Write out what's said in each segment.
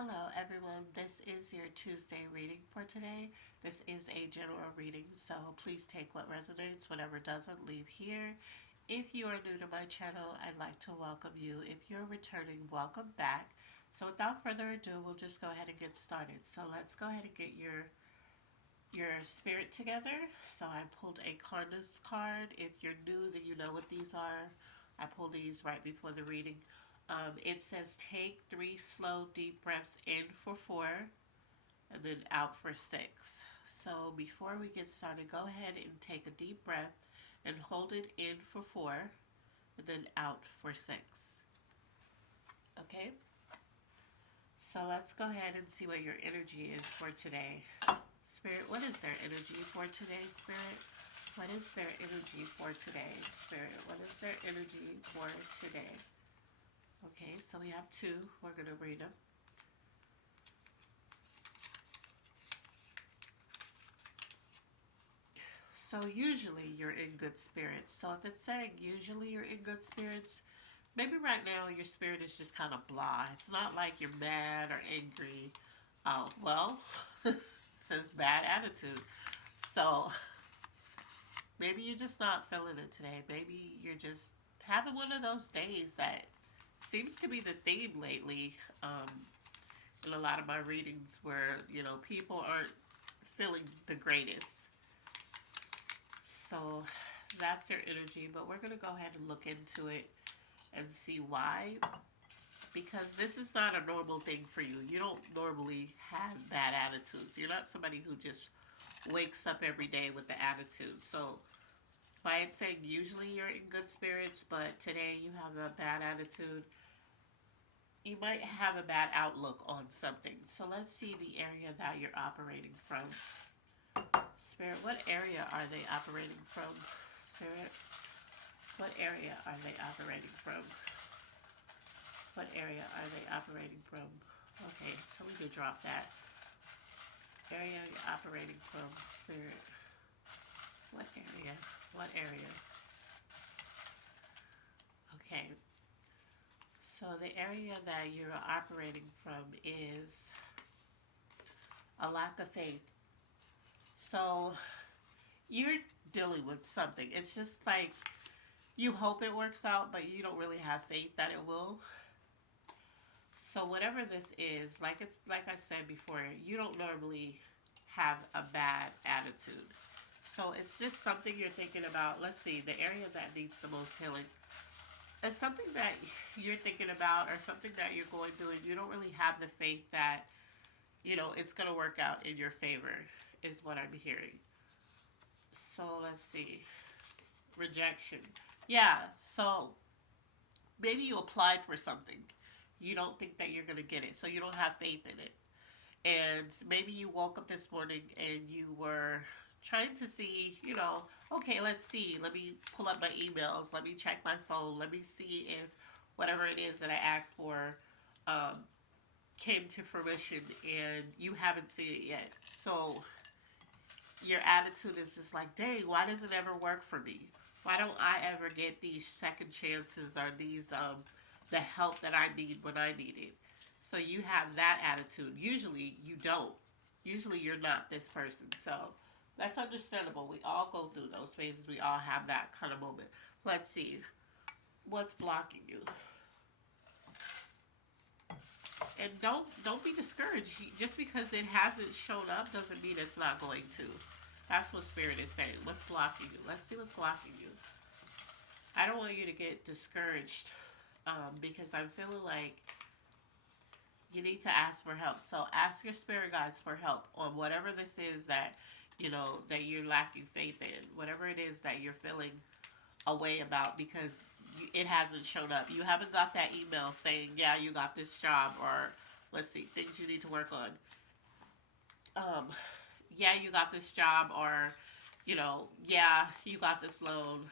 Hello, everyone. This is your Tuesday reading for today. This is a general reading, so please take what resonates, whatever doesn't, leave here. If you are new to my channel, I'd like to welcome you. If you're returning, welcome back. So, without further ado, we'll just go ahead and get started. So, let's go ahead and get your spirit together. So, I pulled a Cardinals card. If you're new, then you know what these are. I pulled these right before the reading. It says take 3 slow, deep breaths in for 4 and then out for 6. So before we get started, go ahead and take a deep breath and hold it in for 4 and then out for 6. Okay? So let's go ahead and see what your energy is for today. Spirit, what is their energy for today, Spirit? What is their energy for today, Spirit? What is their energy for today? Okay, so we have two. We're going to read them. So usually you're in good spirits. So if it's saying usually you're in good spirits, maybe right now your spirit is just kind of blah. It's not like you're mad or angry. Oh, well, it says bad attitude. So maybe you're just not feeling it today. Maybe you're just having one of those days that seems to be the theme lately, in a lot of my readings where, people aren't feeling the greatest. So that's your energy, but we're going to go ahead and look into it and see why. Because this is not a normal thing for you. You don't normally have bad attitudes. You're not somebody who just wakes up every day with the attitude. So by it saying usually you're in good spirits, but today you have a bad attitude, you might have a bad outlook on something. So let's see the area that you're operating from. Spirit, what area are they operating from? Spirit, what area are they operating from? What area are they operating from? Okay, so we could drop that. Area you're operating from, Spirit. What area? What area? Okay. So the area that you're operating from is a lack of faith. So you're dealing with something. It's just like you hope it works out, but you don't really have faith that it will. So whatever this is, like I said before, you don't normally have a bad attitude. So it's just something you're thinking about. Let's see, the area that needs the most healing. It's something that you're thinking about or something that you're going through and you don't really have the faith that, it's going to work out in your favor, is what I'm hearing. So let's see. Rejection. Yeah, so maybe you applied for something. You don't think that you're going to get it, so you don't have faith in it. And maybe you woke up this morning and you were trying to see, okay, let's see. Let me pull up my emails. Let me check my phone. Let me see if whatever it is that I asked for um, came to fruition and you haven't seen it yet. So your attitude is just like, dang, why does it ever work for me? Why don't I ever get these second chances or these the help that I need when I need it? So you have that attitude. Usually you don't. Usually you're not this person. So that's understandable. We all go through those phases. We all have that kind of moment. Let's see. What's blocking you? And don't be discouraged. Just because it hasn't shown up doesn't mean it's not going to. That's what Spirit is saying. What's blocking you? Let's see what's blocking you. I don't want you to get discouraged because I'm feeling like you need to ask for help. So ask your spirit guides for help on whatever this is that that you're lacking faith in. Whatever it is that you're feeling a way about because it hasn't shown up. You haven't got that email saying, "Yeah, you got this job," or let's see, things you need to work on. Um, yeah, you got this job, or yeah, you got this loan.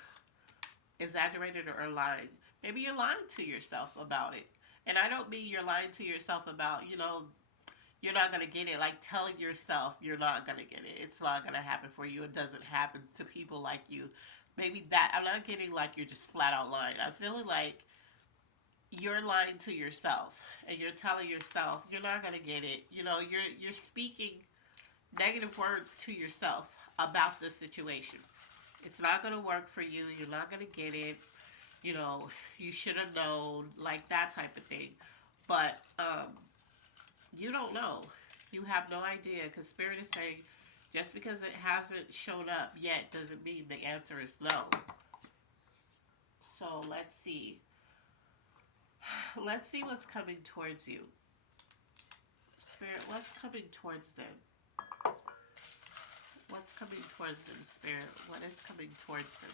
Exaggerated or lying. Maybe you're lying to yourself about it. And I don't mean you're lying to yourself about, you're not going to get it. Like telling yourself you're not going to get it. It's not going to happen for you. It doesn't happen to people like you. Maybe that, I'm not getting like you're just flat out lying. I'm feeling like you're lying to yourself and you're telling yourself you're not going to get it. You're speaking negative words to yourself about the situation. It's not going to work for you. You're not going to get it. You know, you should have known, like that type of thing. But you don't know. You have no idea because Spirit is saying just because it hasn't shown up yet doesn't mean the answer is no. So let's see. Let's see what's coming towards you. Spirit, what's coming towards them? What's coming towards them, Spirit? What is coming towards them?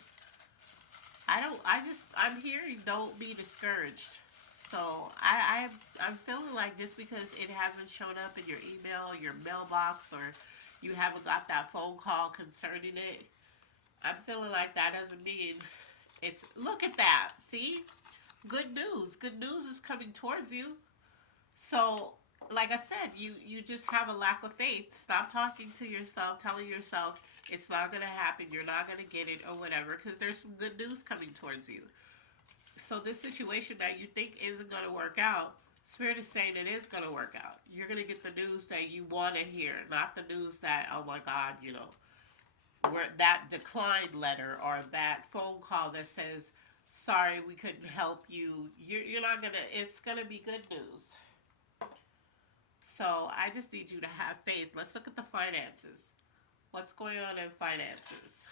I'm hearing don't be discouraged. So I'm feeling like just because it hasn't shown up in your email, your mailbox, or you haven't got that phone call concerning it, I'm feeling like that doesn't mean it's, look at that. See? Good news. Good news is coming towards you. So, like I said, you just have a lack of faith. Stop talking to yourself, telling yourself it's not going to happen, you're not going to get it, or whatever, because there's some good news coming towards you. So, this situation that you think isn't going to work out, Spirit is saying it is going to work out. You're going to get the news that you want to hear, not the news that, oh my God, where that declined letter or that phone call that says, sorry, we couldn't help you. You're not going to, it's going to be good news. So I just need you to have faith. Let's look at the finances. What's going on in finances?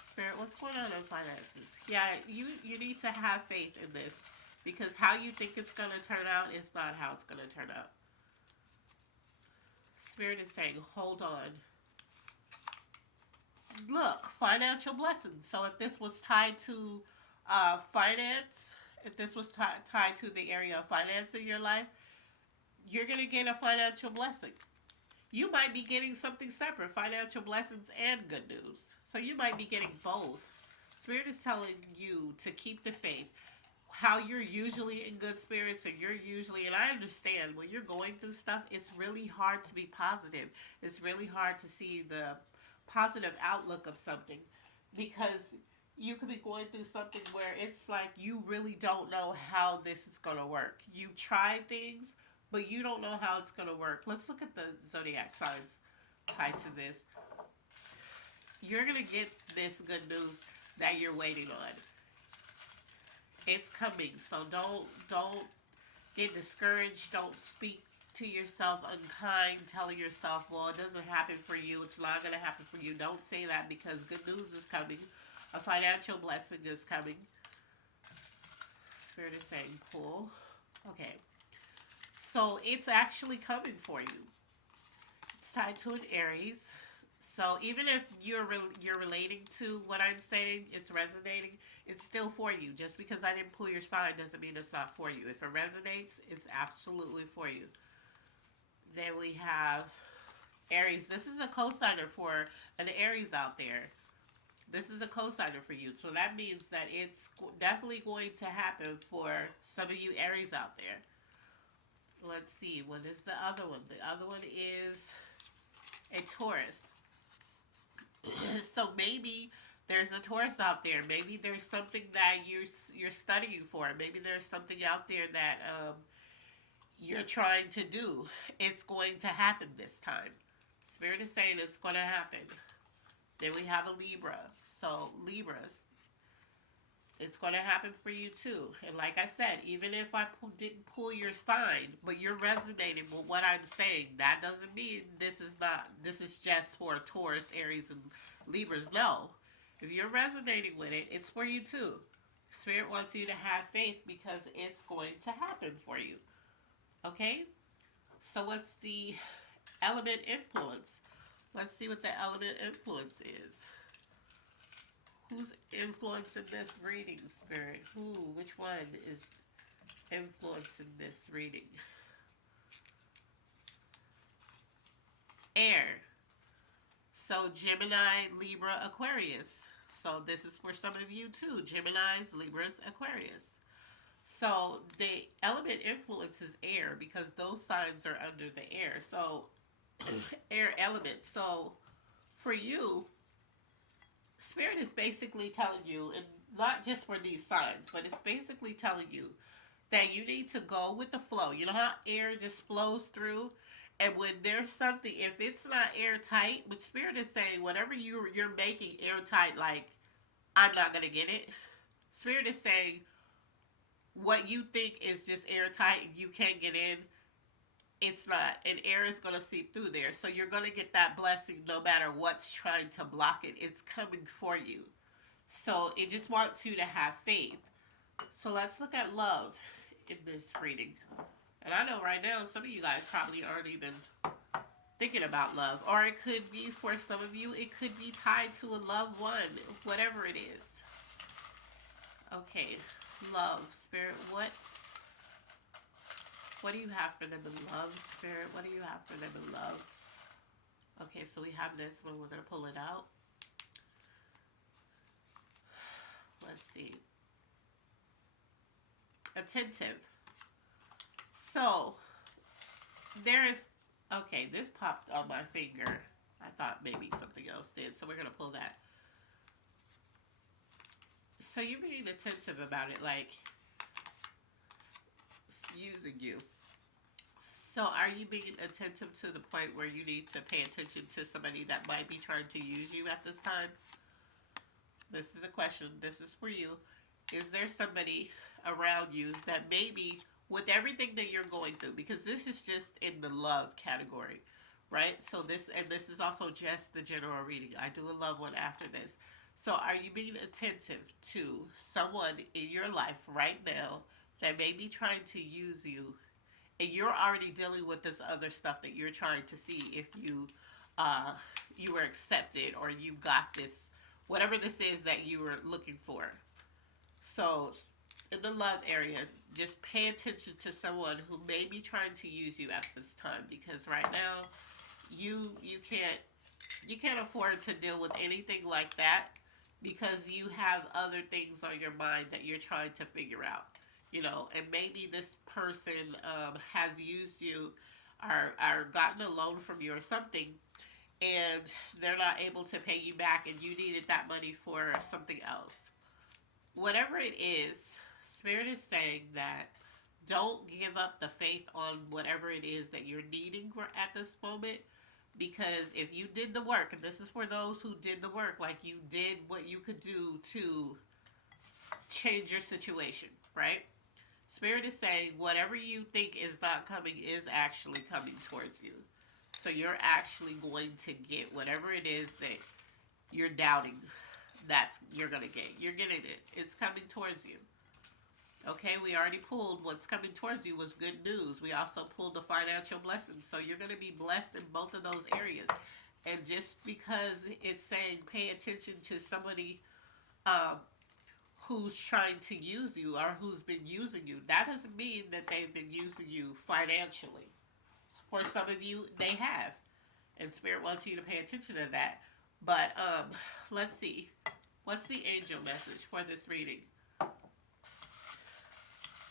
Spirit, what's going on in finances? Yeah, you need to have faith in this because how you think it's going to turn out is not how it's going to turn out. Spirit is saying, hold on. Look, financial blessings. So if this was tied to finance, if this was tied to the area of finance in your life, you're going to get a financial blessing. You might be getting something separate, financial blessings and good news. So you might be getting both. Spirit is telling you to keep the faith. How you're usually in good spirits and you're usually, and I understand when you're going through stuff, it's really hard to be positive. It's really hard to see the positive outlook of something because you could be going through something where it's like you really don't know how this is going to work. You try things, but you don't know how it's going to work. Let's look at the zodiac signs tied to this. You're going to get this good news that you're waiting on. It's coming, so don't get discouraged. Don't speak to yourself unkind, telling yourself, well, it doesn't happen for you. It's not going to happen for you. Don't say that because good news is coming. A financial blessing is coming. Spirit is saying pull. Okay. So it's actually coming for you. It's tied to an Aries. So even if you're relating to what I'm saying, it's resonating, it's still for you. Just because I didn't pull your sign doesn't mean it's not for you. If it resonates, it's absolutely for you. Then we have Aries. This is a cosigner for an Aries out there. This is a cosigner for you. So that means that it's definitely going to happen for some of you Aries out there. Let's see. What is the other one? The other one is a Taurus. So maybe there's a Taurus out there. Maybe there's something that you're studying for. Maybe there's something out there that you're trying to do. It's going to happen this time. Spirit is saying it's going to happen. Then we have a Libra. So Libras, it's going to happen for you too. And like I said, even if I didn't pull your sign, but you're resonating with what I'm saying, that doesn't mean this is just for Taurus, Aries, and Libras. No. If you're resonating with it, it's for you too. Spirit wants you to have faith because it's going to happen for you. Okay? So what's the element influence? Let's see what the element influence is. Who's influencing this reading, Spirit? Which one is influencing this reading? Air. So Gemini, Libra, Aquarius. So this is for some of you too. Geminis, Libras, Aquarius. So the element influences air because those signs are under the air. So air element. So for you, Spirit is basically telling you, and not just for these signs, but it's basically telling you that you need to go with the flow. You know how air just flows through? And when there's something, if it's not airtight, but Spirit is saying whatever you're making airtight, like I'm not gonna get it. Spirit is saying what you think is just airtight and you can't get in, it's not. And air is gonna seep through there. So you're gonna get that blessing no matter what's trying to block it. It's coming for you. So it just wants you to have faith. So let's look at love in this reading. And I know right now some of you guys probably aren't even thinking about love. Or it could be, for some of you, it could be tied to a loved one, whatever it is. Okay, love, Spirit, what do you have for them in love, Spirit? What do you have for them in love? Okay, so we have this one. We're going to pull it out. Let's see. Attentive. So, there's... Okay, this popped on my finger. I thought maybe something else did, so we're going to pull that. So you're being attentive about it, like using you. So are you being attentive to the point where you need to pay attention to somebody that might be trying to use you at this time? This is a question. This is for you. Is there somebody around you that maybe with everything that you're going through, because this is just in the love category, right? So this is also just the general reading. I do a love one after this. So are you being attentive to someone in your life right now that may be trying to use you, and you're already dealing with this other stuff that you're trying to see if you were accepted or you got this, whatever this is that you were looking for. So in the love area, just pay attention to someone who may be trying to use you at this time, because right now you can't afford to deal with anything like that, because you have other things on your mind that you're trying to figure out, and maybe this person has used you or gotten a loan from you or something, and they're not able to pay you back, and you needed that money for something else. Whatever it is, Spirit is saying that don't give up the faith on whatever it is that you're needing at this moment, because if you did the work, and this is for those who did the work, like you did what you could do to change your situation, right? Spirit is saying whatever you think is not coming is actually coming towards you. So you're actually going to get whatever it is that you're doubting you're going to get. You're getting it. It's coming towards you. Okay, we already pulled what's coming towards you was good news. We also pulled the financial blessings. So you're going to be blessed in both of those areas. And just because it's saying pay attention to somebody who's trying to use you or who's been using you, that doesn't mean that they've been using you financially. For some of you, they have. And Spirit wants you to pay attention to that. But let's see. What's the angel message for this reading?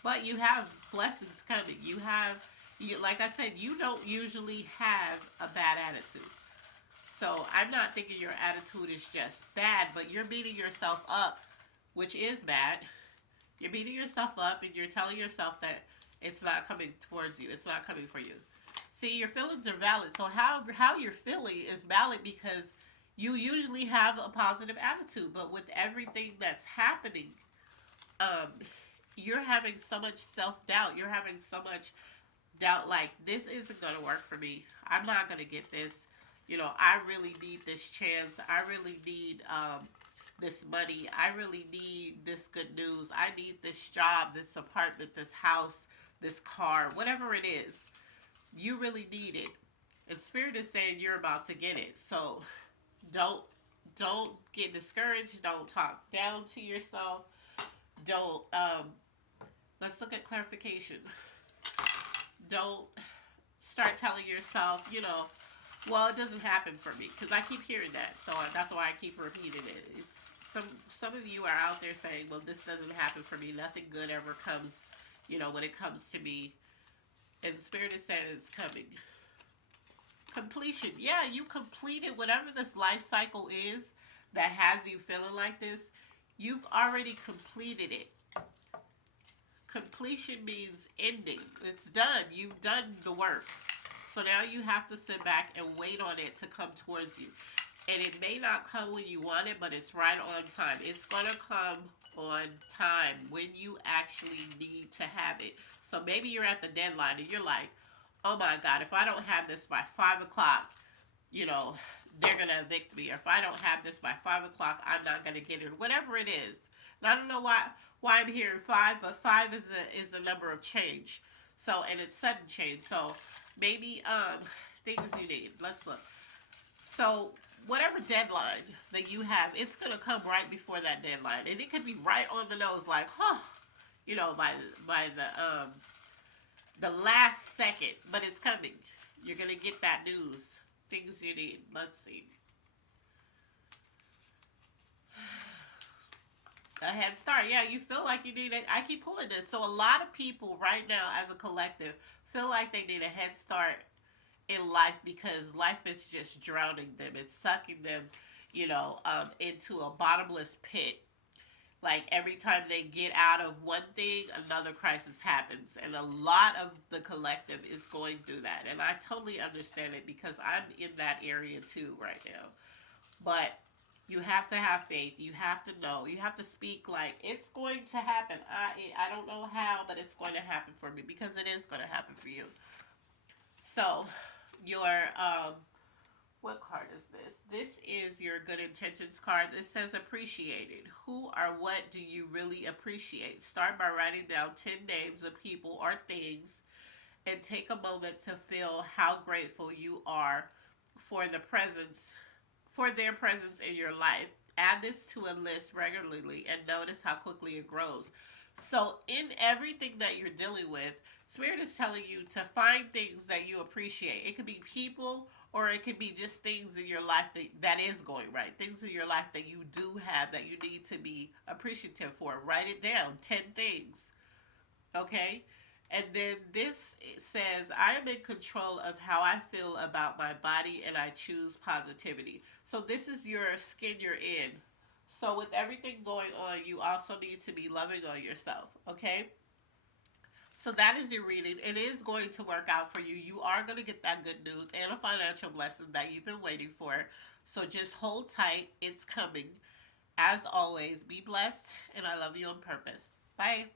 But you have blessings coming. Like I said, you don't usually have a bad attitude. So I'm not thinking your attitude is just bad, but you're beating yourself up, which is bad. You're beating yourself up and you're telling yourself that it's not coming towards you. It's not coming for you. See, your feelings are valid. So how you're feeling is valid because you usually have a positive attitude. But with everything that's happening, you're having so much self-doubt. You're having so much doubt, like, this isn't going to work for me. I'm not going to get this. I really need this chance. I really need this money. I really need this good news. I need this job, this apartment, this house, this car, whatever it is. You really need it. And Spirit is saying you're about to get it. So don't get discouraged. Don't talk down to yourself. Don't let's look at clarification. Don't start telling yourself, well, it doesn't happen for me, because I keep hearing that. So that's why I keep repeating it. It's some of you are out there saying, well, this doesn't happen for me. Nothing good ever comes, when it comes to me. And Spirit is saying it's coming. Completion. Yeah, you completed whatever this life cycle is that has you feeling like this. You've already completed it. Completion means ending. It's done. You've done the work. So now you have to sit back and wait on it to come towards you. And it may not come when you want it, but it's right on time. It's going to come on time when you actually need to have it. So maybe you're at the deadline and you're like, oh my God, if I don't have this by 5 o'clock, you know, they're going to evict me. Or if I don't have this by 5 o'clock, I'm not going to get it. Whatever it is. And I don't know why I'm hearing five, but five is the number of change. So, and it's sudden change. So maybe things you need. Let's look. So whatever deadline that you have, it's gonna come right before that deadline, and it could be right on the nose, like, huh, by the last second, but it's coming. You're gonna get that news. Things you need. Let's see. A head start. Yeah, you feel like you need it. I keep pulling this. So a lot of people right now, as a collective, feel like they need a head start in life because life is just drowning them. It's sucking them, into a bottomless pit. Like every time they get out of one thing, another crisis happens. And a lot of the collective is going through that. And I totally understand it because I'm in that area too right now. But you have to have faith. You have to know. You have to speak like it's going to happen. I don't know how, but it's going to happen for me because it is going to happen for you. So, your what card is this? This is your good intentions card. It says appreciated. Who or what do you really appreciate? Start by writing down 10 names of people or things and take a moment to feel how grateful you are for the presence for their presence in your life. Add this to a list regularly and notice how quickly it grows. So, in everything that you're dealing with, Spirit is telling you to find things that you appreciate. It could be people or it could be just things in your life that is going right. Things in your life that you do have that you need to be appreciative for. Write it down 10 things. Okay? And then this says, I am in control of how I feel about my body and I choose positivity. So this is your skin you're in. So with everything going on, you also need to be loving on yourself. Okay? So that is your reading. It is going to work out for you. You are going to get that good news and a financial blessing that you've been waiting for. So just hold tight. It's coming. As always, be blessed, and I love you on purpose. Bye.